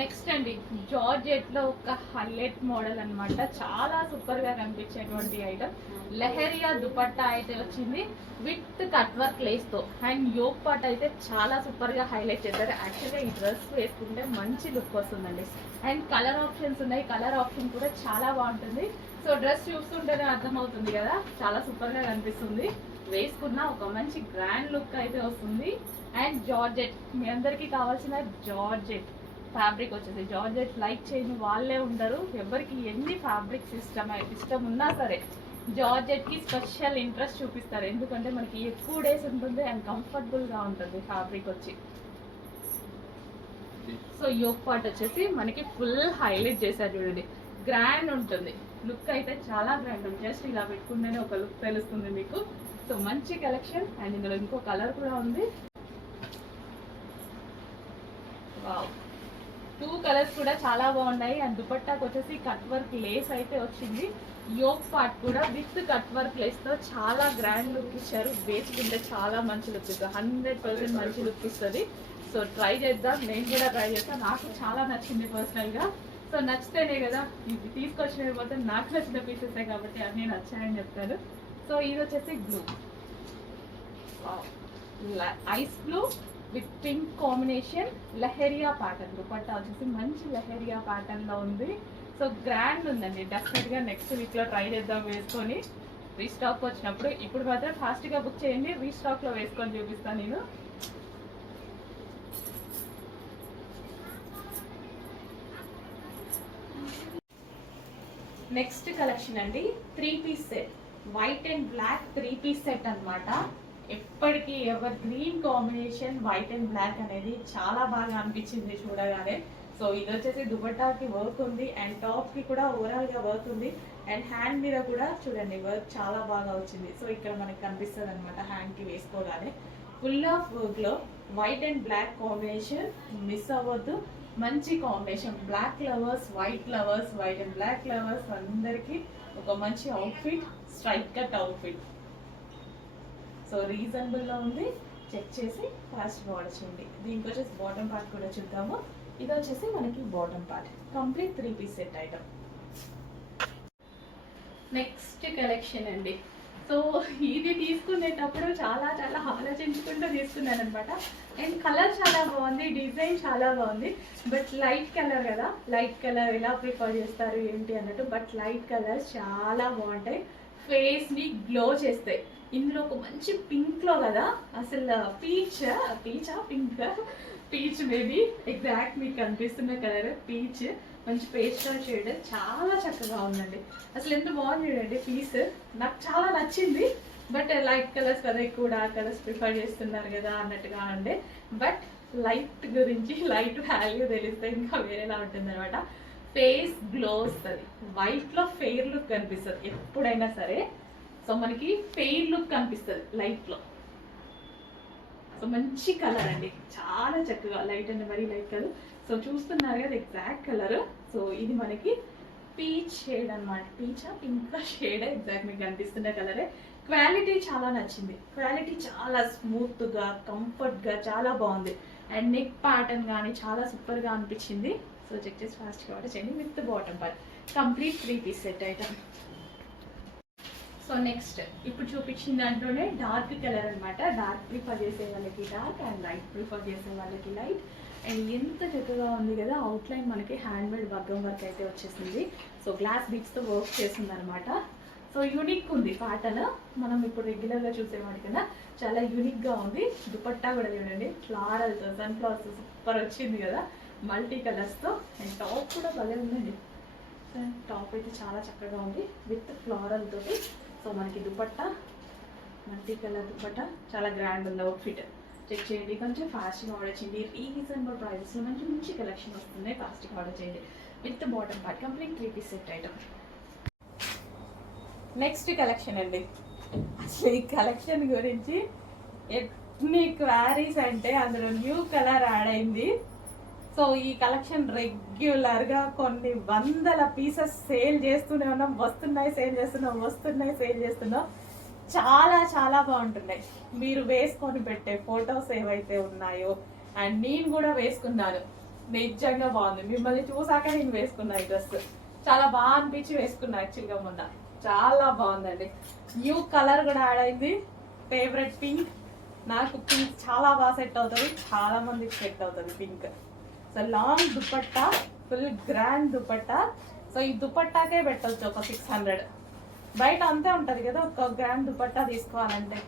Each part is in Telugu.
నెక్స్ట్ అండి, జార్జెట్ లో ఒక హైలైట్ మోడల్ అన్నమాట. చాలా సూపర్ గా కనిపించేటువంటి ఐటమ్. లెహరియా దుపట్టా అయితే వచ్చింది విత్ కట్ వర్క్ లేస్ తో. అండ్ యోక్ పార్ట్ అయితే చాలా సూపర్ గా హైలైట్ చేశారు. యాక్చువల్గా ఈ డ్రెస్ వేసుకుంటే మంచి లుక్ వస్తుందండి. అండ్ కలర్ ఆప్షన్స్ ఉన్నాయి, కలర్ ఆప్షన్ కూడా చాలా బాగుంటుంది. సో డ్రెస్ చూస్తుంటేనే అర్థమవుతుంది కదా, చాలా సూపర్ గా కనిపిస్తుంది. వేసుకున్న ఒక మంచి గ్రాండ్ లుక్ అయితే వస్తుంది. అండ్ జార్జెట్, మీ అందరికీ కావాల్సిన జార్జెట్ ఫ్యాబ్రిక్ వచ్చేసి. జార్జెట్ లైక్ చేయని వాళ్ళే ఉండరు. ఎవరికి ఎన్ని ఫ్యాబ్రిక్స్ ఇష్టం ఉన్నా సరే జార్జెట్ కి స్పెషల్ ఇంట్రెస్ట్ చూపిస్తారు. ఎందుకంటే మనకి ఎక్కువ డేస్ ఉంటుంది అండ్ కంఫర్టబుల్ గా ఉంటుంది ఫ్యాబ్రిక్ వచ్చి. సో యోక్ పార్ట్ వచ్చేసి మనకి ఫుల్ హైలైట్ చేశారు చూడండి, గ్రాండ్ ఉంటుంది. లుక్ అయితే చాలా గ్రాండ్ ఉంటుంది. జస్ట్ ఇలా పెట్టుకుంటేనే ఒక లుక్ తెలుస్తుంది మీకు. సో మంచి కలెక్షన్. అండ్ ఇందులో ఇంకో కలర్ కూడా ఉంది. వావ్, 2 కలర్స్ కూడా చాలా బాగున్నాయి. అండ్ దుపట్టాకు వచ్చేసి కట్ వర్క్ లేస్ అయితే వచ్చింది. యోక్ పార్ట్ కూడా విత్ కట్ వర్క్ లేస్ తో చాలా గ్రాండ్ లుక్ ఇచ్చారు. వేసుకుంటే చాలా మంచి లుక్ ఇస్తుంది, 100% మంచి లుక్ ఇస్తుంది. సో ట్రై చేద్దాం, నేను కూడా ట్రై చేస్తాను. నాకు చాలా నచ్చింది పర్సనల్ గా. సో నచ్చితేనే కదా ఇది తీసుకొచ్చినవి, పోతే నాకు నచ్చిన పీసెసే కాబట్టి అన్నీ నచ్చాయని చెప్తాను. సో ఇది వచ్చేసి blue, ice blue with pink combination, leheriya pattern. Dupatta వచ్చేసి మంచి లెహరియా ప్యాటర్న్ లో ఉంది. సో గ్రాండ్ ఉందండి. డెఫినెట్ గా నెక్స్ట్ వీక్ లో ట్రై చేద్దాం వేసుకొని. రీస్టాక్ వచ్చినప్పుడు, ఇప్పుడు మాత్రం ఫాస్ట్ గా బుక్ చేయండి, రీస్టాక్ లో వేసుకొని చూపిస్తాను నేను. నెక్స్ట్ కలెక్షన్ అండి, 3 piece set. White and black 3 piece set అన్నమాట. ఎప్పటికీ evergreen combination white and black అనేది చాలా బాగా అనిపించింది చూడగానే. సో ఇది వచ్చేసి దుపట్టాకి వర్క్ ఉంది అండ్ టాప్ కి కూడా ఓవరాల్ గా వర్క్ ఉంది. అండ్ హ్యాండ్ మీద కూడా చూడండి వర్క్ చాలా బాగా వచ్చింది. సో ఇక్కడ మనకి కనిపిస్తుంది అనమాట హ్యాండ్ కి వేసుకోగానే. ఫుల్ ఆఫ్ వర్క్ లో white and black combination miss అవ్వద్దు. మంచి combination. Black lovers, white lovers, white and black lovers అందరికి ఒక మంచి outfit, straight cut outfit. So reasonable లో ఉంది, చెక్ చేసి ఫాస్ట్ ఆర్డర్ చేయండి. దీనికి వచ్చేసి బాటమ్ పార్ట్ కూడా చూద్దాము. ఇది వచ్చేసి మనకి bottom part, complete 3 piece set item. Next collection అండి. సో ఇది తీసుకునేటప్పుడు చాలా చాలా ఆలోచించుకుంటూ తీసుకున్నాను అనమాట. అండ్ కలర్ చాలా బాగుంది, డిజైన్ చాలా బాగుంది. బట్ లైట్ కలర్ కదా, లైట్ కలర్ ఎలా ప్రిఫర్ చేస్తారు ఏంటి అన్నట్టు. బట్ లైట్ కలర్ చాలా బాగుంటాయి, ఫేస్ని గ్లో చేస్తాయి. ఇందులో ఒక మంచి పింక్లో కదా, అసలు పీచా పింక్, పీచ్ మేబీ ఎగ్జాక్ట్ మీకు కనిపిస్తున్న కలర్ పీచ్. మంచి పేస్టల్ షేడ్, చాలా చక్కగా ఉందండి. అసలు ఎంత బాగుంది చూడండి పీస్, నాకు చాలా నచ్చింది. బట్ లైట్ కలర్స్ కదా, ఎక్కువ డార్క్ కలర్స్ ప్రిఫర్ చేస్తున్నారు కదా అన్నట్టుగా ఉండే. బట్ లైట్ గురించి, లైట్ వాల్యూ తెలిస్తే ఇంకా వేరేలా ఉంటుంది అనమాట. ఫేస్ గ్లో వస్తుంది, వైట్లో ఫెయిర్ లుక్ కనిపిస్తుంది ఎప్పుడైనా సరే. సో మనకి ఫెయిర్ లుక్ కనిపిస్తుంది లైట్లో. సో మంచి కలర్ అండి, చాలా చక్కగా లైట్ అండ్ మరీ లైట్ కలర్. సో చూస్తున్నారు కదా ఎగ్జాక్ట్ కలర్. సో ఇది మనకి పీచ్ షేడ్ అనమాట, పీచా పింక్ షేడ్ ఎగ్జాక్ట్ మీకు కనిపిస్తున్న కలరే. క్వాలిటీ చాలా నచ్చింది, క్వాలిటీ చాలా స్మూత్గా కంఫర్ట్గా చాలా బాగుంది. అండ్ నెక్ ప్యాటర్న్ కానీ చాలా సూపర్గా అనిపించింది. సో చెక్ చేసి ఫాస్ట్గా ఆర్డర్ చేయండి with bottom part, complete 3 piece set item. So next ఇప్పుడు చూపించిన దాంట్లోనే డార్క్ కలర్ అనమాట. డార్క్ ప్రిఫర్ చేసే వాళ్ళకి డార్క్ అండ్ లైట్ ప్రిఫర్ చేసే వాళ్ళకి లైట్. అండ్ ఎంత చక్కగా ఉంది కదా, అవుట్లైన్ మనకి హ్యాండ్మేడ్ మగ్గం వర్క్ అయితే వచ్చేసింది. సో గ్లాస్ బీడ్స్తో వర్క్ చేసింది అనమాట. సో యూనిక్ ఉంది ప్యాటర్న్, మనం ఇప్పుడు రెగ్యులర్గా చూసేవాడికన్నా చాలా యూనిక్గా ఉంది. దుపట్టా కూడా చూడండి ఫ్లారల్తో, సన్ఫ్లవర్స్ సూపర్ వచ్చింది కదా, మల్టీ కలర్స్తో. అండ్ టాప్ కూడా భలే ఉందండి, టాప్ అయితే చాలా చక్కగా ఉంది విత్ ఫ్లారల్ తోటి. సో మనకి దుపట్టా మల్టీ కలర్ దుపట్టా, చాలా గ్రాండ్ ఉంది అవుట్ఫిట్. చెక్ చేయండి, కొంచెం ఫాస్ట్గా ఆర్డర్ చేయండి. రీజనబుల్ ప్రైజెస్లో మంచి మంచి కలెక్షన్ వస్తుంది, ఫాస్ట్గా ఆర్డర్ చేయండి with bottom part, complete 3 piece set item. Next collection అండి. అసలు ఈ కలెక్షన్ గురించి ఎన్ని క్వారీస్ అంటే అందులో న్యూ కలర్ యాడ్ అయింది. సో ఈ కలెక్షన్ రెగ్యులర్గా కొన్ని వందల పీసెస్ సేల్ చేస్తూనే ఉన్నాం, సేల్ చేస్తున్నాం. చాలా చాలా బాగుంటున్నాయి. మీరు వేసుకొని పెట్టే ఫొటోస్ ఏవైతే ఉన్నాయో, అండ్ నేను కూడా వేసుకున్నాను, నిజంగా బాగుంది. మిమ్మల్ని చూసాక నేను వేసుకున్నా ఈ డ్రెస్. చాలా బాగా అనిపించి వేసుకున్నా యాక్చువల్గా మొన్న. చాలా బాగుందండి. న్యూ కలర్ కూడా యాడ్ అయింది. Favourite pink. నాకు పింక్ చాలా బాగా సెట్ అవుతుంది, చాలా మందికి సెట్ అవుతుంది pink. So long dupatta, full grand dupatta. So ఈ దుపట్టాకే పెట్టవచ్చు ఒక 600. బయట అంతే ఉంటుంది కదా ఒక గ్రాండ్ దుపట్టా తీసుకోవాలంటే.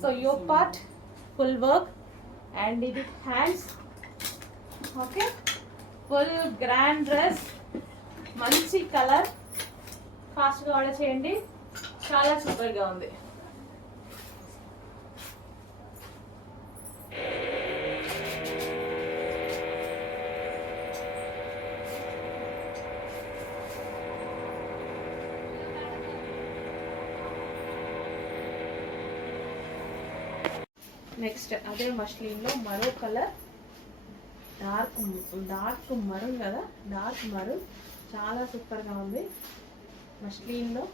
So yoke part full work and ఇది hands. Okay, full grand dress, మంచి కలర్. ఫాస్ట్గా ఆర్డర్ చేయండి, చాలా సూపర్గా ఉంది. నెక్స్ట్ అదే మష్లీన్లో మరో కలర్, డార్క్ మరూన్ కదా, డార్క్ మరూన్. చాలా సూపర్గా ఉంది మష్లీన్లో.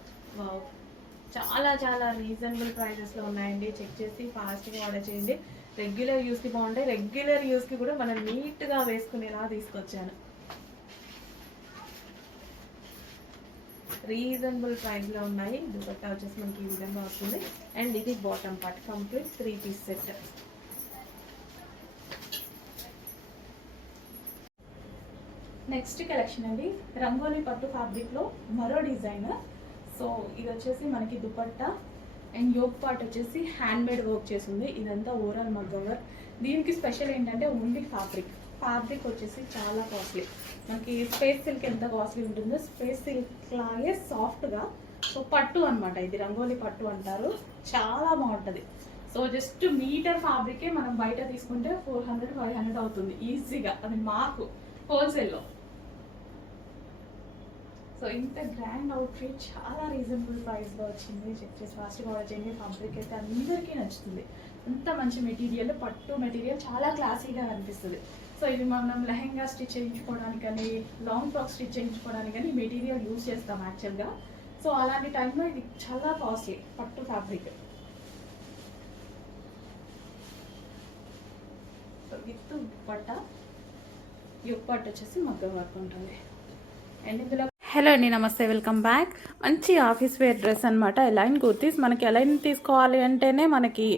చాలా చాలా రీజనబుల్ ప్రైజెస్లో ఉన్నాయండి. చెక్ చేసి ఫాస్ట్గా ఆర్డర్ చేయండి. రెగ్యులర్ యూస్కి బాగుంటాయి. రెగ్యులర్ యూస్కి కూడా మనం నీట్గా వేసుకునేలా తీసుకొచ్చాను. రీజనబుల్ ప్రైస్లో ఉన్నాయి. దుపట్టా వచ్చేసి మనకి ఈ విధంగా వస్తుంది. అండ్ ఇది bottom part, complete 3 piece set. Next collection అండి, రంగోలీ పట్టు ఫ్యాబ్రిక్లో మరో డిజైన్. సో ఇది వచ్చేసి మనకి దుపట్టా అండ్ యోక్ పార్ట్ వచ్చేసి హ్యాండ్ మేడ్ వర్క్ చేసింది. ఇదంతా ఓవరాల్ మగ్గం వర్క్. దీనికి స్పెషల్ ఏంటంటే ఓన్లీ ఫ్యాబ్రిక్ వచ్చేసి చాలా కాస్ట్లీ. మనకి స్పేస్ సిల్క్ ఎంత కాస్ట్లీ ఉంటుందో స్పేస్ సిల్క్ లాగే సాఫ్ట్గా. సో పట్టు అనమాట, ఇది రంగోలీ పట్టు అంటారు. చాలా బాగుంటుంది. సో జస్ట్ మీటర్ ఫ్యాబ్రికే మనం బయట తీసుకుంటే 400-500 అవుతుంది ఈజీగా, అది మాకు హోల్సేల్లో. సో ఇంత గ్రాండ్ అవుట్ఫిట్ చాలా రీజనబుల్ ప్రైస్లో వచ్చింది. చెక్ చేసి ఫాస్ట్గా ఆర్డర్ చేయండి. ఫ్యాబ్రిక్ అయితే అందరికీ నచ్చుతుంది. అంత మంచి మెటీరియల్, పట్టు మెటీరియల్, చాలా క్లాసీగా అనిపిస్తుంది. సో ఇది మనం లెహెంగా స్టిచ్ చేయించుకోవడానికి కానీ, లాంగ్ ఫ్రాక్ స్టిచ్ చేయించుకోవడానికి కానీ మెటీరియల్ యూజ్ చేస్తాం యాక్చువల్గా. సో అలాంటి టైంలో ఇది చాలా కాస్ట్లీ పట్టు fabric. So with dupatta, yoke part వచ్చేసి మగ్గం వర్క్ ఉంటుంది. అండ్ ఇందులో హలో అండి, నమస్తే, వెల్కమ్ బ్యాక్. మంచి ఆఫీస్ వేర్ డ్రెస్ అనమాట. ఎలైన్ కుర్తీస్. మనకి ఎలైన్ తీసుకోవాలి అంటేనే మనకి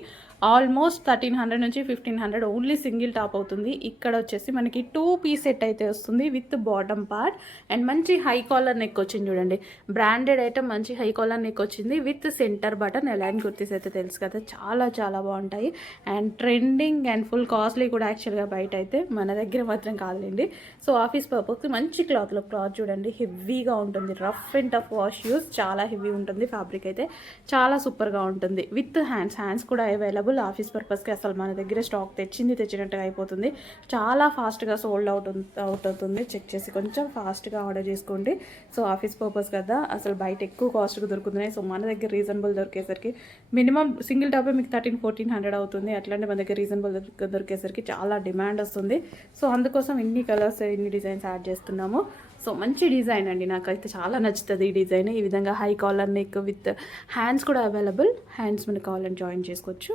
ఆల్మోస్ట్ 1300 నుంచి 1500 ఓన్లీ సింగిల్ టాప్ అవుతుంది. ఇక్కడ వచ్చేసి మనకి 2 పీస్ సెట్ అయితే వస్తుంది విత్ బాటమ్ పార్ట్. అండ్ మంచి హై కాలర్ నెక్ వచ్చింది చూడండి. బ్రాండెడ్ ఐటమ్, మంచి హై కాలర్ నెక్ వచ్చింది with centre button. A line kurtis అయితే తెలుసు కదా, చాలా చాలా బాగుంటాయి. And trending and full costly కూడా యాక్చువల్గా బయట అయితే, మన దగ్గర మాత్రం కాదులేండి. సో ఆఫీస్ పర్పస్ మంచి క్లాత్ చూడండి, హెవీగా ఉంటుంది. Rough and tough wash use, చాలా హెవీ ఉంటుంది. ఫ్యాబ్రిక్ అయితే చాలా సూపర్గా ఉంటుంది. విత్ హ్యాండ్స్ కూడా అవైలబుల్. ఆఫీస్ పర్పస్కి అసలు మన దగ్గర స్టాక్ తెచ్చినట్టుగా అయిపోతుంది. చాలా ఫాస్ట్గా సోల్డ్ అవుట్ అవుతుంది. చెక్ చేసి కొంచెం ఫాస్ట్గా ఆర్డర్ చేసుకోండి. సో ఆఫీస్ పర్పస్ కదా, అసలు బయట ఎక్కువ కాస్ట్గా దొరుకుతున్నాయి. సో మన దగ్గర రీజనబుల్ దొరికేసరికి మినిమం సింగిల్ టాపే మీకు 1300-1400 అవుతుంది. అట్లాంటి మన దగ్గర రీజనబుల్ దొరికేసరికి చాలా డిమాండ్ వస్తుంది. సో అందుకోసం ఇన్ని కలర్స్, ఇన్ని డిజైన్స్ యాడ్ చేస్తున్నాము. సో మంచి డిజైన్ అండి, నాకైతే చాలా నచ్చుతుంది ఈ డిజైన్. ఈ విధంగా high collar neck with hands కూడా అవైలబుల్. హ్యాండ్స్ మనకి కావాలని జాయిన్ చేసుకోవచ్చు.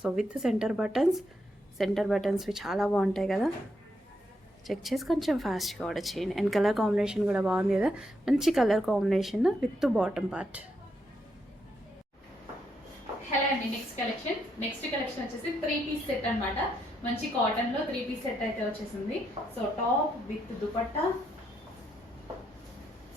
సో విత్ సెంటర్ బటన్స్వి చాలా బాగుంటాయి కదా. చెక్ చేసి కొంచెం ఫాస్ట్గా ఆర్డర్ చేయండి. అండ్ కలర్ కాంబినేషన్ కూడా బాగుంది కదా, మంచి colour combination with bottom part. Hello అండి, నెక్స్ట్ కలెక్షన్ వచ్చేసి 3 పీస్ సెట్ అనమాట. మంచి కాటన్లో 3 పీస్ సెట్ అయితే వచ్చేసింది. So top with dupatta.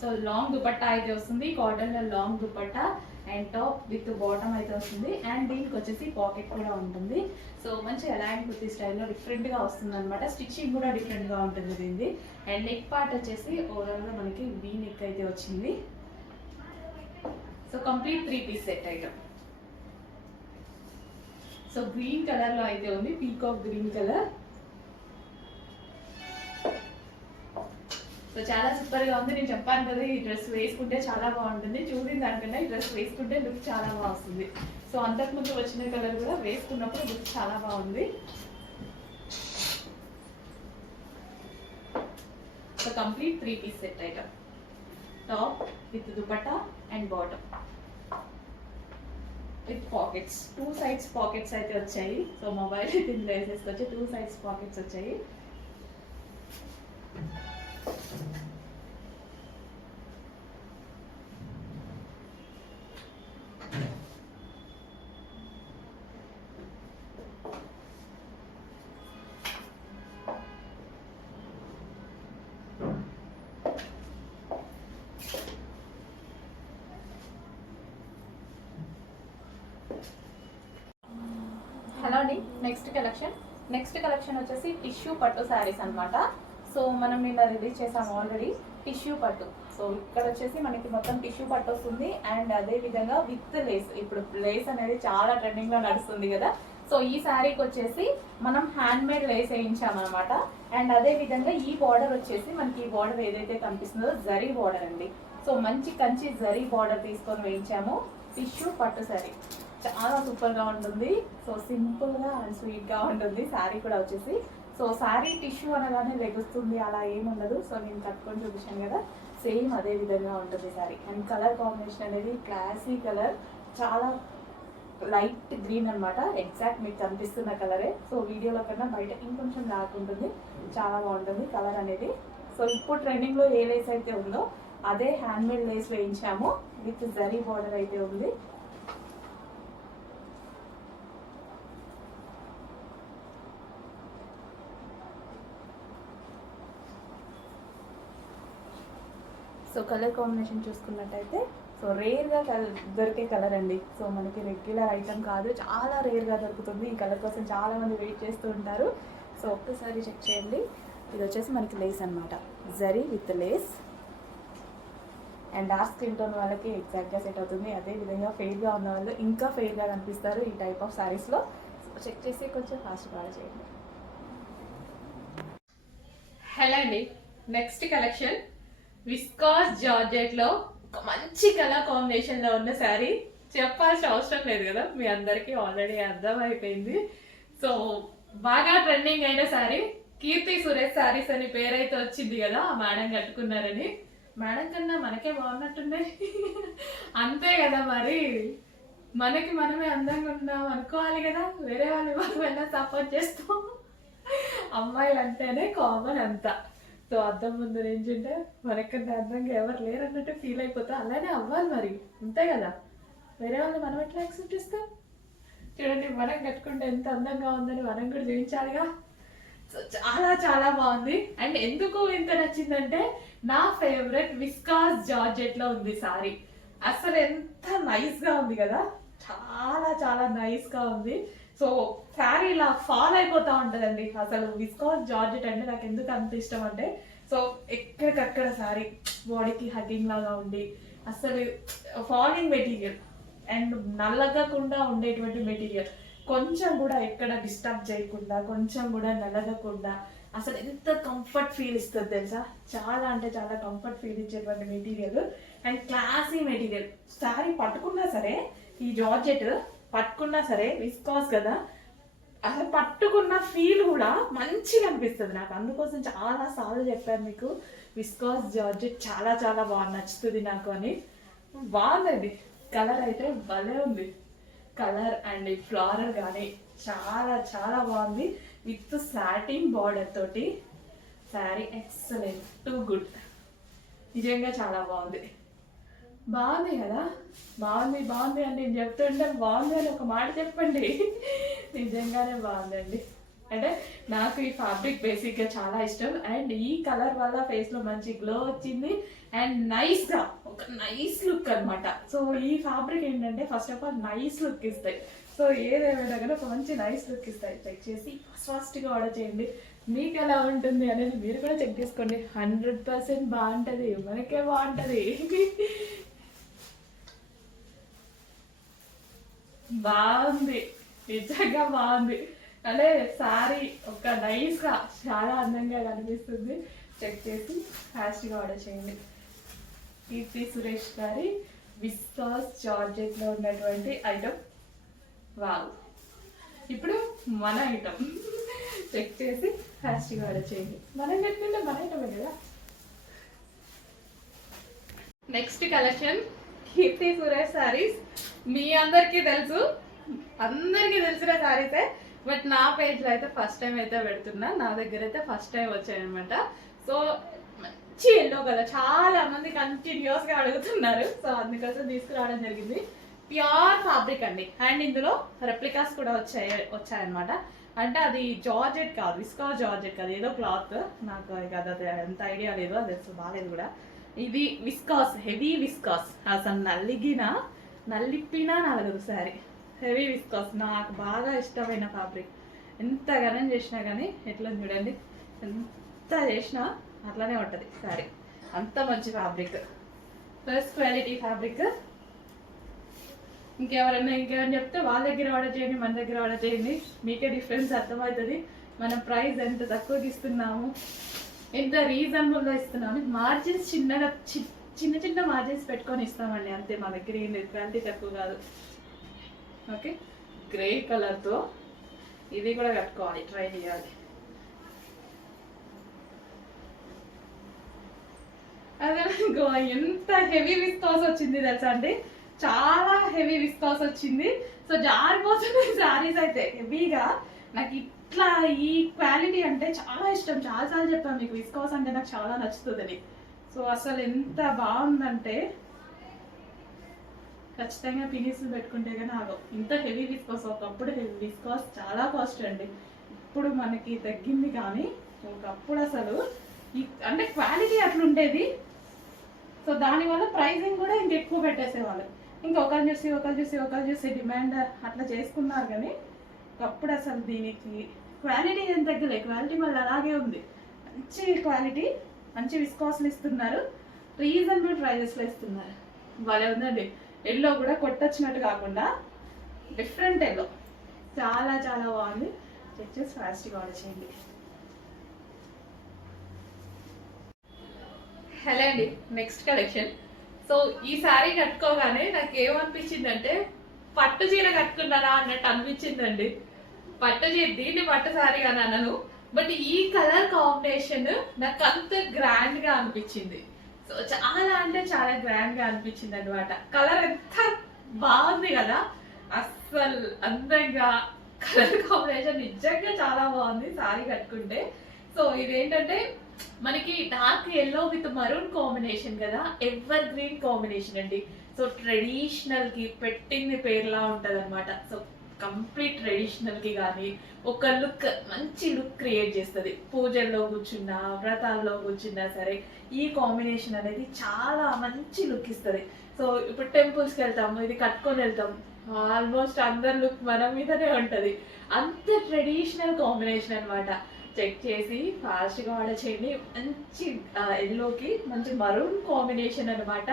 So long dupatta అయితే వస్తుంది, కాటన్లో long dupatta. And top with bottom అయితే వస్తుంది. అండ్ దీనికి వచ్చేసి పాకెట్ కూడా ఉంటుంది. సో మంచి ఎలాంటి కుర్తీ స్టైల్లో డిఫరెంట్గా వస్తుంది అనమాట. స్టిచ్చింగ్ కూడా డిఫరెంట్గా ఉంటుంది దీన్ని. అండ్ నెక్ పార్ట్ వచ్చేసి ఓవరాల్గా మనకి వీ నెక్ అయితే వచ్చింది. So complete 3 piece set item. So green కలర్లో అయితే ఉంది, పీకాక్ గ్రీన్ కలర్. సో చాలా సూపర్గా ఉంది. నేను చెప్పాను కదా, ఈ డ్రెస్ వేసుకుంటే చాలా బాగుంటుంది. చూసిన దానికన్నా ఈ డ్రెస్ వేసుకుంటే లుక్ చాలా బాగా వస్తుంది. సో అంతకుముందు వచ్చిన కలర్ కూడా వేసుకున్నప్పుడు లుక్ చాలా బాగుంది. So complete 3 piece set item. Top with dupatta and bottom with pockets. 2 sides pockets అయితే వచ్చాయి. సో మొబైల్ అయితే ఇందులో వేసేసుకొచ్చి 2 సైడ్స్ పాకెట్స్ వచ్చాయి. నెక్స్ట్ కలెక్షన్ వచ్చేసి టిష్యూ పట్టు శారీస్ అనమాట. సో మనం ఇలా రిలీజ్ చేసాము ఆల్రెడీ టిష్యూ పట్టు. సో ఇక్కడ వచ్చేసి మనకి మొత్తం టిష్యూ పట్టు వస్తుంది అండ్ అదే విధంగా విత్ లేస్. ఇప్పుడు లేస్ అనేది చాలా ట్రెండింగ్ లో నడుస్తుంది కదా. సో ఈ శారీకి వచ్చేసి మనం హ్యాండ్ మేడ్ లేస్ వేయించామన్నమాట. అండ్ అదే విధంగా ఈ బార్డర్ వచ్చేసి మనకి ఈ బార్డర్ ఏదైతే కనిపిస్తుందో జరీ బార్డర్ అండి. సో మంచి కంచి జరీ బార్డర్ తీసుకొని వేయించాము. టిష్యూ పట్టు శారీ చాలా సూపర్ గా ఉంటుంది. సో సింపుల్ గా అండ్ స్వీట్ గా ఉంటుంది శారీ కూడా వచ్చేసి. సో శారీ టిష్యూ అనగానే లెగుస్తుంది అలా ఏముండదు. సో నేను కట్టుకొని చూపించాను కదా, సేమ్ అదే విధంగా ఉంటుంది శారీ. అండ్ కలర్ కాంబినేషన్ అనేది క్లాసీ కలర్, చాలా లైట్ గ్రీన్ అనమాట. ఎగ్జాక్ట్ మీకు కనిపిస్తున్న కలరే. సో వీడియోలో కన్నా బయట ఇంకొంచెం డార్క్ ఉంటుంది, చాలా బాగుంటుంది కలర్ అనేది. సో ఇప్పుడు ట్రెండింగ్ లో ఏ లేస్ అయితే ఉందో అదే హ్యాండ్ మేడ్ లేస్ వేయించాము విత్ జరీ బార్డర్ అయితే ఉంది. సో కలర్ కాంబినేషన్ చూసుకున్నట్టయితే సో రేర్గా దొరికే కలర్ అండి. సో మనకి రెగ్యులర్ ఐటమ్ కాదు, చాలా రేర్గా దొరుకుతుంది. ఈ కలర్ కోసం చాలా మంది వెయిట్ చేస్తూ ఉంటారు. సో ఒక్కసారి చెక్ చేయండి. ఇది వచ్చేసి మనకి లేస్ అనమాట, zari with lace. And dark skin tone వాళ్ళకి ఎగ్జాక్ట్గా సెట్ అవుతుంది. అదే విధంగా ఫెయిర్గా ఉన్న వాళ్ళు ఇంకా ఫెయిర్గా కనిపిస్తారు ఈ టైప్ ఆఫ్ శారీస్లో. సో చెక్ చేసి కొంచెం ఫాస్ట్గా చేయండి. హలో అండి, నెక్స్ట్ కలెక్షన్ విస్కాస్ జార్జెట్ లో ఒక మంచి కలర్ కాంబినేషన్ లో ఉన్న శారీ. చెప్పాల్సిన అవసరం లేదు కదా, మీ అందరికీ ఆల్రెడీ అర్థం అయిపోయింది. సో బాగా ట్రెండింగ్ అయిన శారీ, కీర్తి సురేష్ శారీస్ అని పేరైతే వచ్చింది కదా, ఆ మేడం కట్టుకున్నారని. మేడం కన్నా మనకే బాగున్నట్టున్నాయి అంతే కదా మరి. మనకి మనమే అందంగా ఉన్నాం అనుకోవాలి కదా, వేరే వాళ్ళు మనం ఎలా సపోర్ట్ చేస్తాం. అమ్మాయిలు అంటేనే కామన్ అంతా. సో అద్దం ముందు నించుంటే మనకన్నా అందంగా ఎవరు లేరు అన్నట్టు ఫీల్ అయిపోతా. అలానే అవ్వాలి మరి, అంతే కదా. వేరే వాళ్ళు మనం ఎట్లా యాక్సెప్ట్ చేస్తాం? చూడండి, మనం కట్టుకుంటే ఎంత అందంగా ఉందని మనం కూడా చూపించాలిగా. సో చాలా చాలా బాగుంది. అండ్ ఎందుకు ఇంత నచ్చిందంటే నా ఫేవరెట్ విస్కాస్ జార్జెట్ లో ఉంది సారీ. అసలు ఎంత నైస్ గా ఉంది కదా, చాలా చాలా నైస్ గా ఉంది. సో శారీ ఇలా ఫాల్ అయిపోతా ఉంటదండి. అసలు విస్కాస్ జార్జెట్ అంటే నాకు ఎందుకు అంత ఇష్టం అంటే, సో ఎక్కడికక్కడ శారీ బాడీకి హగ్గింగ్ లాగా ఉండి అసలు ఫాలింగ్ మెటీరియల్ అండ్ నల్లగకుండా ఉండేటువంటి మెటీరియల్, కొంచెం కూడా ఎక్కడ డిస్టర్బ్ చేయకుండా, కొంచెం కూడా నలగకుండా అసలు ఎంత కంఫర్ట్ ఫీల్ ఇస్తుంది తెలుసా. చాలా అంటే చాలా కంఫర్ట్ ఫీల్ ఇచ్చేటువంటి material and classy material. Sari పట్టుకున్నా సరే, ఈ జార్జెట్ పట్టుకున్నా సరే విస్కాస్ కదా, అసలు పట్టుకున్న ఫీల్ కూడా మంచిగా అనిపిస్తుంది నాకు. అందుకోసం చాలా సార్లు చెప్పాను మీకు, విస్కాస్ జార్జెట్ చాలా చాలా బాగా నచ్చుతుంది నాకు అని. బాగుందండి, కలర్ అయితే భలే ఉంది. కలర్ అండ్ ఫ్లోరల్ కానీ చాలా చాలా బాగుంది. విత్ సాటిన్ బార్డర్ తోటి శారీ ఎక్సలెంట్, టూ గుడ్. నిజంగా చాలా బాగుంది. బాగుంది కదా, బాగుంది బాగుంది అని నేను చెప్తుంటే బాగుంది అని ఒక మాట చెప్పండి. నిజంగానే బాగుందండి. అంటే నాకు ఈ ఫ్యాబ్రిక్ బేసిక్గా చాలా ఇష్టం. అండ్ ఈ కలర్ వల్ల ఫేస్లో మంచి గ్లో వచ్చింది అండ్ నైస్గా ఒక నైస్ లుక్ అనమాట. సో ఈ ఫ్యాబ్రిక్ ఏంటంటే first of all nice look ఇస్తాయి. సో ఏదేమైనా కానీ ఒక మంచి నైస్ లుక్ ఇస్తాయి. చెక్ చేసి ఫాస్ట్గా ఆర్డర్ చేయండి. మీకు ఎలా ఉంటుంది అనేది మీరు కూడా చెక్ చేసుకోండి. 100% బాగుంటుంది, మనకే బాగుంటుంది. బాగుంది, నిజంగా బాగుంది. అంటే శారీ ఒక నైస్గా చాలా అందంగా కనిపిస్తుంది. చెక్ చేసి ఫాస్ట్గా ఆర్డర్ చేయండి. కీర్తి సురేష్ గారి విస్కాస్ జార్జెట్లో ఉన్నటువంటి ఐటమ్. వావ్, ఇప్పుడు మన ఐటమ్ చెక్ చేసి ఫాస్ట్గా ఆర్డర్ చేయండి. మనం కట్టుకుంటే మన ఐటమే కదా. Next collection Keerthy Suresh saris. మీ అందరికీ తెలుసు, అందరికీ తెలిసిన శారీసే. బట్ నా పేజ్లో అయితే ఫస్ట్ టైం అయితే పెడుతున్నా, నా దగ్గర అయితే ఫస్ట్ టైం వచ్చాయనమాట. సో మంచి ఎల్లో కదా, చాలా మంది కంటిన్యూస్గా అడుగుతున్నారు. సో అందుకోసం తీసుకురావడం జరిగింది. ప్యూర్ ఫ్యాబ్రిక్ అండి. అండ్ ఇందులో రెప్లికాస్ కూడా వచ్చాయన్నమాట. అంటే అది జార్జెట్ కాదు, విస్కాస్ జార్జెట్ కాదు, ఏదో క్లాత్. నాకు కదా ఎంత ఐడియా లేదు, అది బాగాలేదు కూడా. ఇది విస్కాస్, హెవీ విస్కాస్. అసలు నల్లిప్పినా నలగదు శారీ. హెవీ విస్కాస్ నాకు బాగా ఇష్టమైన ఫ్యాబ్రిక్. ఎంత గనం చేసినా కానీ ఎట్లా చూడండి, ఎంత చేసినా అట్లానే ఉంటుంది సారీ. అంత మంచి ఫ్యాబ్రిక్, ఫస్ట్ క్వాలిటీ ఫ్యాబ్రిక్. ఇంకేమైనా చెప్తే వాళ్ళ దగ్గర ఆర్డర్ చేయండి, మన దగ్గర ఆర్డర్ చేయండి, మీకే డిఫరెన్స్ అర్థమవుతుంది. మనం ప్రైస్ ఎంత తక్కువకి ఇస్తున్నాము, ఎంత రీజనబుల్గా ఇస్తున్నాము. మార్జిన్స్ చిన్న చిన్న మార్జిన్స్ పెట్టుకొని ఇస్తామండి అంతే. మా దగ్గర ఏం లేదు, క్వాలిటీ తక్కువ కాదు. ఓకే, గ్రే కలర్తో ఇది కూడా కట్టుకోవాలి, ట్రై చేయాలి. అదే ఎంత హెవీ విస్కాస్ వచ్చింది తెలుసా అండి, చాలా హెవీ విస్కాస్ వచ్చింది. సో జారిపోతుంది శారీస్ అయితే హెవీగా. నాకు ఇట్లా ఈ క్వాలిటీ అంటే చాలా ఇష్టం, చాలాసార్లు చెప్పాను మీకు విస్కాస్ అంటే నాకు చాలా నచ్చుతుందని. సో అసలు ఎంత బాగుందంటే ఖచ్చితంగా పినిస్లు పెట్టుకుంటే కానీ ఆగవు. ఇంత హెవీ విస్కాస్, ఒకప్పుడు హెవీ విస్కాస్ చాలా కాస్ట్ అండి, ఇప్పుడు మనకి తగ్గింది. కానీ ఒకప్పుడు అసలు అంటే క్వాలిటీ అట్లుండేది. సో దానివల్ల ప్రైజింగ్ కూడా ఇంకెక్కువ పెట్టేసేవాళ్ళు. ఇంకా ఒకరు చూసి డిమాండ్ అట్లా చేసుకున్నారు. కానీ ఒకప్పుడు అసలు దీనికి క్వాలిటీ ఏం తగ్గలే, క్వాలిటీ మళ్ళీ అలాగే ఉంది. మంచి క్వాలిటీ, మంచి విస్కాస్లు ఇస్తున్నారు, రీజనబుల్ ప్రైజెస్లో ఇస్తున్నారు. భలే ఉందండి. ఎల్లో కూడా కొట్టొచ్చినట్టు కాకుండా డిఫరెంట్ ఎల్లో, చాలా చాలా బాగుంది. చెక్ చేసి ఫాస్ట్గా ఆర్డర్ చేయండి. హలో అండి, నెక్స్ట్ కలెక్షన్. సో ఈ శారీ కట్టుకోగానే నాకు ఏమనిపించిందంటే పట్టు చీర కట్టుకున్నారా అన్నట్టు అనిపించిందండి. పట్టు చీర, దీన్ని పట్టు శారీ అని అన్నాను, బట్ ఈ కలర్ కాంబినేషన్ నాకు అంత గ్రాండ్ గా అనిపించింది. సో చాలా అంటే చాలా గ్రాండ్ గా అనిపించింది అనమాట. కలర్ ఎంత బాగుంది కదా, అస్సలు అందంగా కలర్ కాంబినేషన్ నిజంగా చాలా బాగుంది శారీ కట్టుకుంటే. సో ఇదేంటంటే మనకి dark yellow with maroon combination కదా, ఎవర్ గ్రీన్ కాంబినేషన్ అండి. సో ట్రెడిషనల్ కి పెట్టింది పేర్లా ఉంటది అనమాట. సో కంప్లీట్ ట్రెడిషనల్ కి కానీ ఒక లుక్, మంచి లుక్ క్రియేట్ చేస్తుంది. పూజల్లో కూర్చున్నా, వ్రతాల్లో కూర్చున్నా సరే ఈ కాంబినేషన్ అనేది చాలా మంచి లుక్ ఇస్తుంది. సో ఇప్పుడు టెంపుల్స్కి వెళ్తాము, ఇది కట్టుకొని వెళ్తాం, ఆల్మోస్ట్ అందరి లుక్ మన మీదనే ఉంటుంది. అంత ట్రెడిషనల్ కాంబినేషన్ అనమాట. చెక్ చేసి ఫాస్ట్గా ఆర్డర్ చేయండి. మంచి ఎల్లోకి మంచి మరూన్ కాంబినేషన్ అనమాట.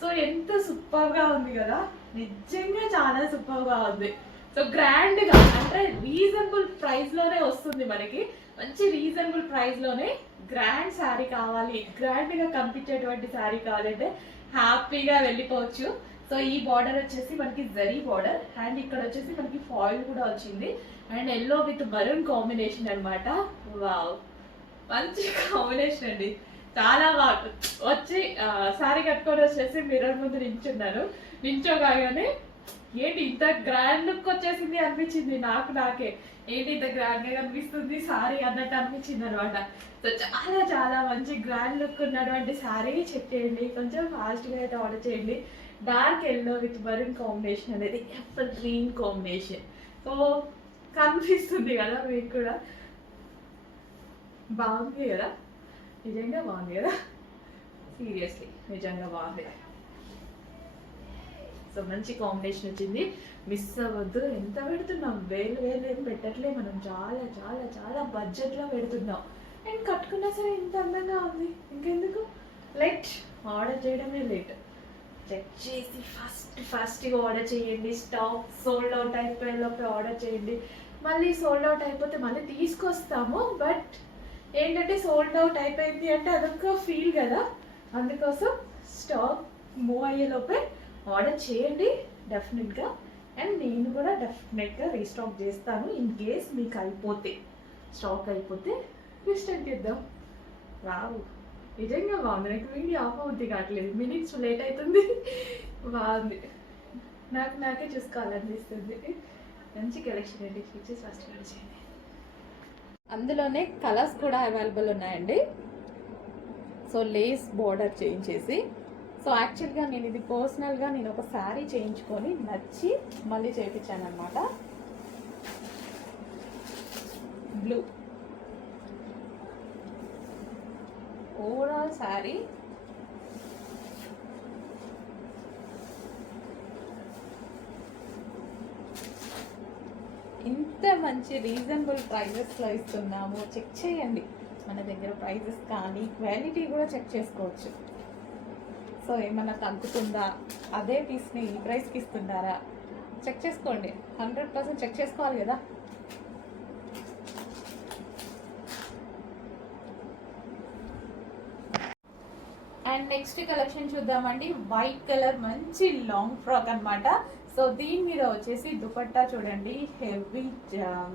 సో ఎంత సూపర్గా ఉంది కదా, నిజంగా చాలా సూపర్గా ఉంది. సో గ్రాండ్గా అంటే రీజనబుల్ ప్రైస్లోనే వస్తుంది మనకి. మంచి రీజనబుల్ ప్రైస్లోనే గ్రాండ్ శారీ కావాలి, గ్రాండ్గా కనిపించేటువంటి శారీ కావాలంటే హ్యాపీగా వెళ్ళిపోవచ్చు. సో ఈ బార్డర్ వచ్చేసి మనకి జరీ బార్డర్, అండ్ ఇక్కడ వచ్చేసి మనకి ఫాయిల్ కూడా వచ్చింది, and yellow with maroon combination అనమాట. వావ్, మంచి కాంబినేషన్ అండి, చాలా బాగా వచ్చి శారీ కట్టుకొని వచ్చేసి మిర్రర్ ముందు నించోగానే ఏంటి ఇంత గ్రాండ్ లుక్ వచ్చేసింది అనిపించింది నాకే. ఏంటి ఇంత గ్రాండ్ గా కనిపిస్తుంది శారీ అన్నట్టు అనిపించింది అనమాట. సో చాలా చాలా మంచి గ్రాండ్ లుక్ ఉన్నటువంటి శారీ చెక్ చేయండి, కొంచెం ఫాస్ట్గా అయితే ఆర్డర్ చేయండి. Dark yellow with maroon combination అనేది ఎవర్ గ్రీన్ కాంబినేషన్. సో కనిపిస్తుంది కదా మీకు కూడా, బాగుంది కదా, నిజంగా బాగుంది కదా, సీరియస్లీ నిజంగా బాగుంది. సో మంచి కాంబినేషన్ వచ్చింది, మిస్ అవ్వద్దు. ఎంత పెడుతున్నాం, వేలు ఏం పెట్టట్లే మనం, చాలా చాలా చాలా బడ్జెట్లో పెడుతున్నాం. అండ్ కట్టుకున్నా సరే ఇంత అందంగా ఉంది, ఇంకెందుకు లేట్, ఆర్డర్ చేయడమే లేట్. చెక్ చేసి ఫాస్ట్గా ఆర్డర్ చేయండి. స్టాక్ సోల్డ్ అవుట్ అయిపోయేలోపే ఆర్డర్ చేయండి. మళ్ళీ సోల్డ్ అవుట్ అయిపోతే మళ్ళీ తీసుకొస్తాము, బట్ ఏంటంటే సోల్డ్ అవుట్ అయిపోయింది అంటే అదొక ఫీల్ కదా, అందుకోసం స్టాక్ మూవ్ అయ్యేలోపే ఆర్డర్ చేయండి డెఫినెట్గా. అండ్ నేను కూడా డెఫినెట్గా రీస్టాక్ చేస్తాను ఇన్ కేస్ మీకు అయిపోతే, స్టాక్ అయిపోతే రీస్టాక్ చేద్దాం. రావు, నిజంగా బాగుంది. నాకు వీడియో ఆఫ్ అవుద్ది కావట్లేదు, మినిట్స్ లేట్ అవుతుంది. బాగుంది, నాకే చూసుకోవాలనిపిస్తుంది. మంచి కలెక్షన్ అండి, ఫీచర్స్ ఫస్ట్ ఆర్డర్ చేయండి. అందులోనే కలర్స్ కూడా అవైలబుల్ ఉన్నాయండి. సో లేస్ బార్డర్ చేయించేసి, సో యాక్చువల్గా నేను ఇది పర్సనల్గా నేను ఒక శారీ చేయించుకొని నచ్చి మళ్ళీ చేయించాను అనమాట. బ్లూ ఓవరాల్ శారీ ఇంత మంచి రీజనబుల్ ప్రైజెస్లో ఇస్తున్నాము. చెక్ చేయండి, మన దగ్గర ప్రైజెస్ కానీ క్వాలిటీ కూడా చెక్ చేసుకోవచ్చు. సో ఏమన్నా తగ్గుతుందా, అదే పీస్ని ఈ ప్రైస్కి ఇస్తున్నారా చెక్ చేసుకోండి. 100% చెక్ చేసుకోవాలి కదా. అండ్ నెక్స్ట్ కలెక్షన్ చూద్దామండి. వైట్ కలర్ మంచి లాంగ్ ఫ్రాక్ అనమాట. సో దీని మీద వచ్చేసి దుపట్టా చూడండి, హెవీ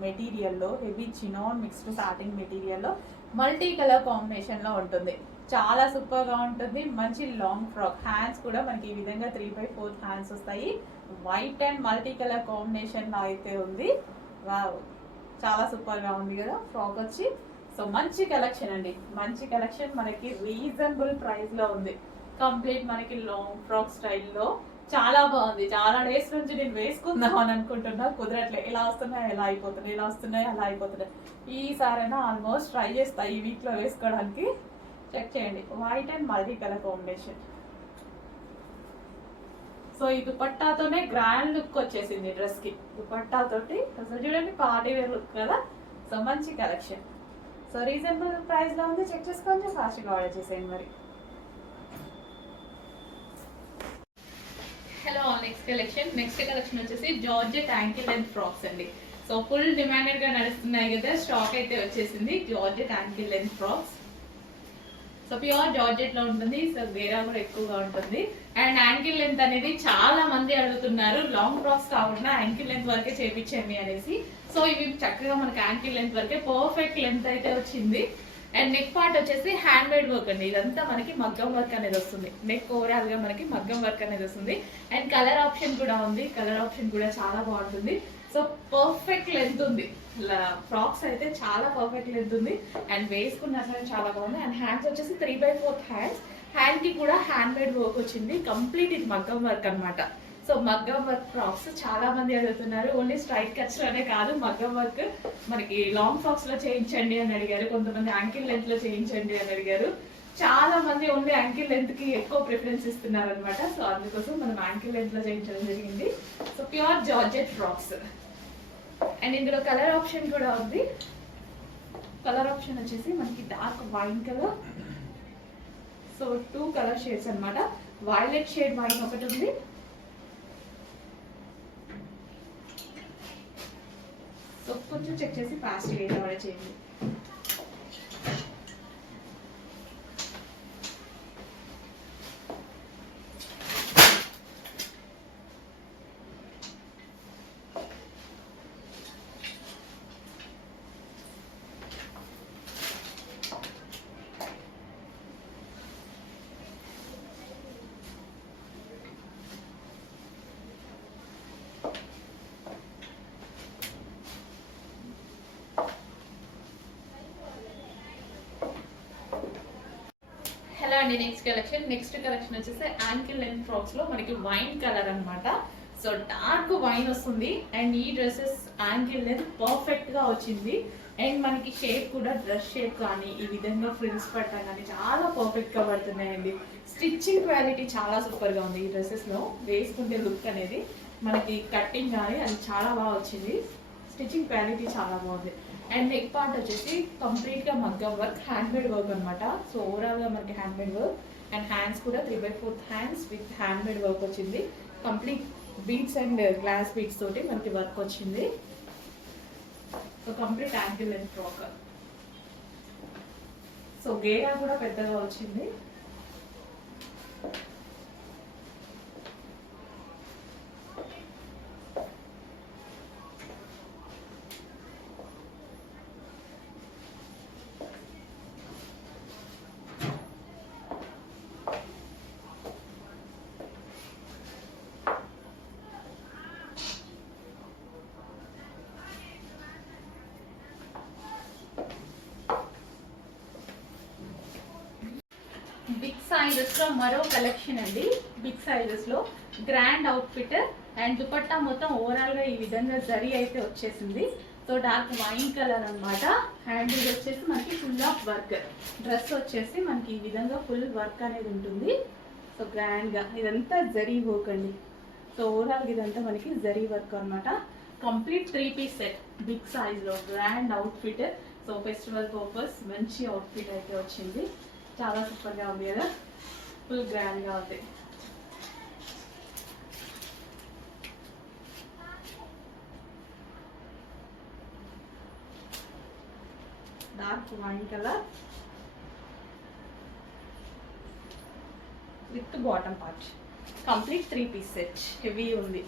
మెటీరియల్లో, హెవీ చినాన్ మిక్స్డ్ సాటిన్ మెటీరియల్లో మల్టీ కలర్ కాంబినేషన్లో ఉంటుంది. చాలా సూపర్గా ఉంటుంది. మంచి లాంగ్ ఫ్రాక్. హ్యాండ్స్ కూడా మనకి ఈ విధంగా 3/4 హ్యాండ్స్ వస్తాయి. వైట్ అండ్ మల్టీ కలర్ కాంబినేషన్లో అయితే ఉంది. చాలా సూపర్గా ఉంది కదా ఫ్రాక్ వచ్చి. సో మంచి కలెక్షన్ అండి, మంచి కలెక్షన్. మనకి రీజనబుల్ ప్రైస్లో ఉంది. కంప్లీట్ మనకి లాంగ్ ఫ్రాక్ స్టైల్లో చాలా బాగుంది. చాలా డేస్ నుంచి నేను వేసుకుందాం అని అనుకుంటున్నా, కుదరట్లే. ఎలా వస్తున్నాయి ఎలా అయిపోతున్నాయి, ఎలా వస్తున్నాయి అలా అయిపోతున్నాయి. ఈసారైనా ఆల్మోస్ట్ ట్రై చేస్తా ఈ వీక్లో వేసుకోవడానికి. చెక్ చేయండి, white and multi colour combination. So ఈ దుపట్టాతోనే గ్రాండ్ లుక్ వచ్చేసింది డ్రెస్కి. దుపట్టాతోటి అసలు చూడండి పార్టీ వేర్ లుక్ కదా. సో మంచి కలెక్షన్. సో రీజనబుల్ ప్రైస్లో ఉంది, చెక్ చేసుకోండి, ఫాస్ట్గా ఆర్డర్ చేసేయండి మరి. హలో, నెక్స్ట్ కలెక్షన్ వచ్చేసి జార్జెట్ యాంకిల్ లెంత్ ఫ్రాక్స్ అండి. సో ఫుల్ డిమాండెడ్ గా నడుస్తున్నాయి కదా, స్టాక్ అయితే వచ్చేసింది. Georgette ankle length frocks. So pure georgette లో ఉంటుంది. సో గేరా కూడా ఎక్కువగా ఉంటుంది. అండ్ యాంకిల్ లెంత్ అనేది చాలా మంది అడుగుతున్నారు, లాంగ్ ఫ్రాక్స్ కాకుండా యాంకిల్ లెంత్ వరకే చేపించండి అనేసి. సో ఇవి చక్కగా మనకి యాంకిల్ లెంత్ వరకే పర్ఫెక్ట్ లెంత్ అయితే వచ్చింది. అండ్ నెక్ పార్ట్ వచ్చేసి హ్యాండ్ మేడ్ వర్క్ అండి. ఇదంతా మనకి మగ్గం వర్క్ అనేది వస్తుంది. నెక్ ఓవరాల్ గా మనకి మగ్గం వర్క్ అనేది వస్తుంది. అండ్ కలర్ ఆప్షన్ కూడా ఉంది. కలర్ ఆప్షన్ కూడా చాలా బాగుంటుంది. సో పర్ఫెక్ట్ లెంత్ ఉంది. ఫ్రాక్స్ అయితే చాలా పర్ఫెక్ట్ లెంత్ ఉంది. అండ్ వేసుకున్న సరే చాలా బాగుంది. అండ్ హ్యాండ్స్ వచ్చేసి 3/4 హ్యాండ్స్. హ్యాండ్ కి కూడా హ్యాండ్ మేడ్ వర్క్ వచ్చింది. కంప్లీట్ ఇది మగ్గం వర్క్ అనమాట. సో మగ్గం వర్క్ ఫ్రాక్స్ చాలా మంది అడుగుతున్నారు. ఓన్లీ స్ట్రైట్ కట్స్ లోనే కాదు, మగ్గం వర్క్ మనకి లాంగ్ ఫ్రాక్స్ లో చేయించండి అని అడిగారు. కొంతమంది యాంకిల్ లెంత్ లో చేయించండి అని అడిగారు. చాలా మంది ఓన్లీ యాంకిల్ లెంత్ కి ఎక్కువ ప్రిఫరెన్స్ ఇస్తున్నారు అనమాట. సో అందుకోసం మనం యాంకిల్ లెంత్ లో చేయించడం జరిగింది. So pure georgette frocks. And ఇందులో కలర్ ఆప్షన్ కూడా ఉంది. కలర్ ఆప్షన్ వచ్చేసి మనకి dark wine colour. So 2 colour shades అనమాట. వైలెట్ షేడ్ వైన్ ఒకటి ఉంది. సో కొంచెం చెక్ చేసి ఫాస్ట్ గా ఆర్డర్ చేయండి. అండి నెక్స్ట్ కలెక్షన్ వచ్చేసి యాంకిల్ లెంత్ ఫ్రాక్స్ లో మనకి వైన్ కలర్ అన్నమాట. సో డార్క్ వైన్ వస్తుంది. అండ్ ఈ డ్రెస్సెస్ యాంకిల్ లెంత్ పర్ఫెక్ట్ గా వచ్చింది. అండ్ మనకి షేప్ కూడా డ్రెస్ షేప్ కానీ ఈ విధంగా ఫ్రిల్స్ పట్టా కానీ చాలా పర్ఫెక్ట్ గా పడుతున్నాయండి. స్టిచ్చింగ్ క్వాలిటీ చాలా సూపర్ గా ఉంది ఈ డ్రెస్సెస్ లో. వేసుకుంటే లుక్ అనేది మనకి కట్టింగ్ కానీ అది చాలా బాగా వచ్చింది. స్టిచ్చింగ్ క్వాలిటీ చాలా బాగుంది. అండ్ నెక్ పార్ట్ వచ్చేసి కంప్లీట్ గా మగ్గం వర్క్, హ్యాండ్ మేడ్ వర్క్ అనమాట. సో ఓవరాల్ గా మనకి hand made work. And hands కూడా 3/4 hands with hand made work వచ్చింది. Complete beads and glass beads తోటి మనకి వర్క్ వచ్చింది. So complete ankle length frock. So గేరా కూడా పెద్దగా వచ్చింది. బిగ్ సైజెస్ లో మరో కలెక్షన్ అండి. బిగ్ సైజెస్ లో grand out fit. And dupatta మొత్తం ఓవరాల్ గా ఈ విధంగా జరీ అయితే వచ్చేసింది. సో డార్క్ వైన్ కలర్ అనమాట. అండ్ ఇది వచ్చేసి మనకి ఫుల్ ఆఫ్ వర్క్. డ్రెస్ వచ్చేసి మనకి ఈ విధంగా ఫుల్ వర్క్ అనేది ఉంటుంది. సో గ్రాండ్ గా ఇదంతా జరీ వర్క్ అండి. సో ఓవరాల్ ఇదంతా మనకి జరీ వర్క్ అనమాట. కంప్లీట్ 3-piece సెట్ బిగ్ సైజ్లో grand outfit. So festival purpose మంచి అవుట్ఫిట్ అయితే వచ్చింది. చాలా సూపర్గా ఉంది కదా, ఫుల్ గ్రాండ్గా ఉంది. Dark wine colour with bottom part, complete 3-piece set, heavy ఉంది.